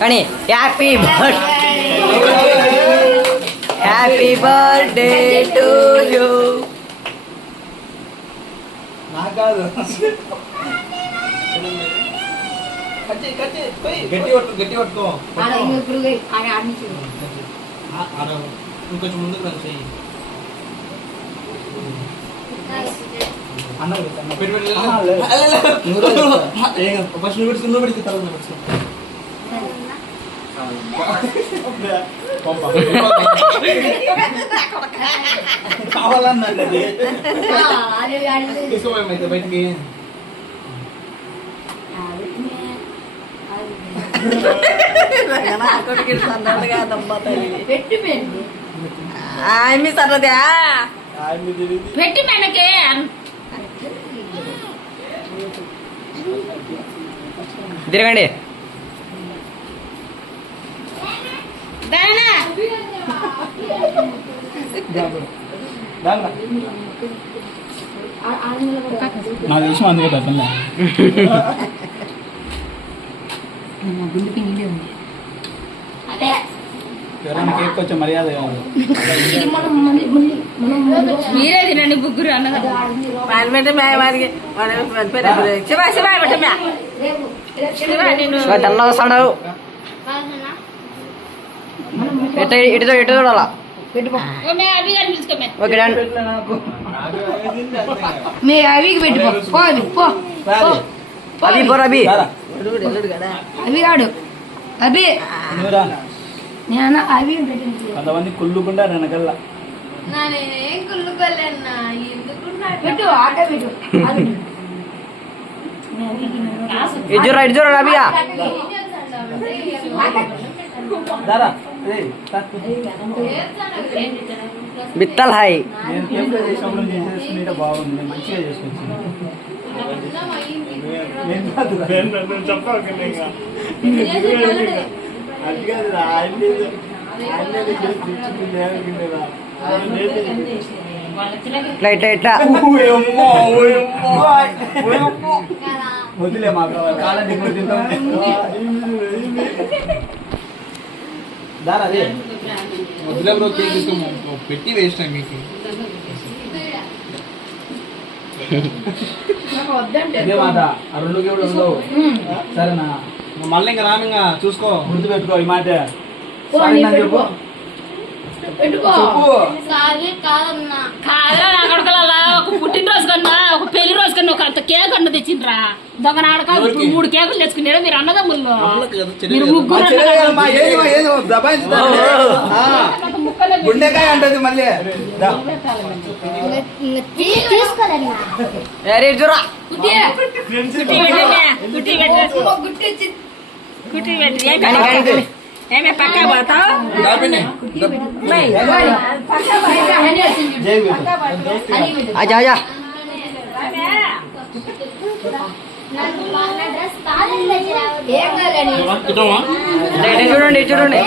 కానీ happy birthday to you. గట్టి పట్టుకో ఇంకొంచెం ముందుకు రండి చెయ్యి. ఫస్ట్ నువ్వు పెట్టుకుని పెడితే తర్వాత కావాలన్నా తీసుకోమైతే బయటికి ఆమె సరదా పెట్టి మనకే తిరగండి. నాకు తెలిసి అందుకే పెట్టండి. గుండెకి నీళ్ళే ఉంది. అదే ఎవరైనా కొంచెం మర్యాద కావాలి. మీరే తినండి ముగ్గురు అన్నదా. తెల్ల వస్తాడు. ఎటు చూడాలా. అవికి పెట్టుకో అభి పోరా అభి. అవి కాడు అభి నేను అవి కొంతమంది కుళ్ళుకుండా వెనకల్లా పెట్టు ఆట పెట్టు ఇటు చూడరా అభిగా. బిత్తల్ హాయ్. నేను కేప్లో చేసినప్పుడు నేను చేసుకునే బాగుంది, మంచిగా చేసుకొచ్చింది. ఇట్లా వదిలే మాకు కాలం దారే వదిలే బ్రో. కేక్ తీసుకో పెట్టి వేస్ట్ మీకు. ఇదే మాట ఆ 2 కేకులు ఉండవు సరేనా. మళ్ళీ ఇంకా రామింగా చూసుకో, గుర్తు పెట్టుకో ఈ మాట. చెప్పు ఒక పుట్టినరోజు కన్నా ఒక పెళ్లి రోజు కన్నా ఒక అంత కేక్ అన్న తెచ్చిండ్రా. దొంగ నాడకాలు 3 కేకులు తెచ్చుకున్నాడు మీరు అన్నదమ్ముల్లో. గుండెకాయ అంటది మళ్ళీ. ఏమే పక్కా పోతావు ఆజా చూడండి చూడండి.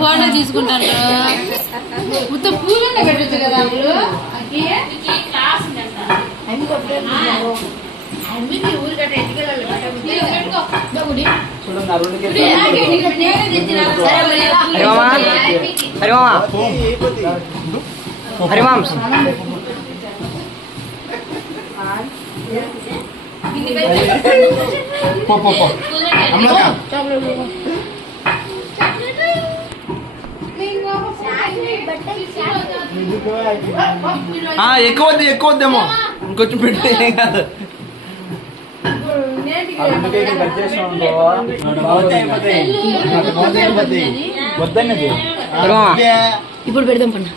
ఫోటో తీసుకుంటాను. పూలు పెట్టచ్చు కదా హరిమాం ఎక్కువ వద్దేమో ఇంకొంచెం పెట్టే కాదు. ఇప్పుడు పెడదాం పన్న.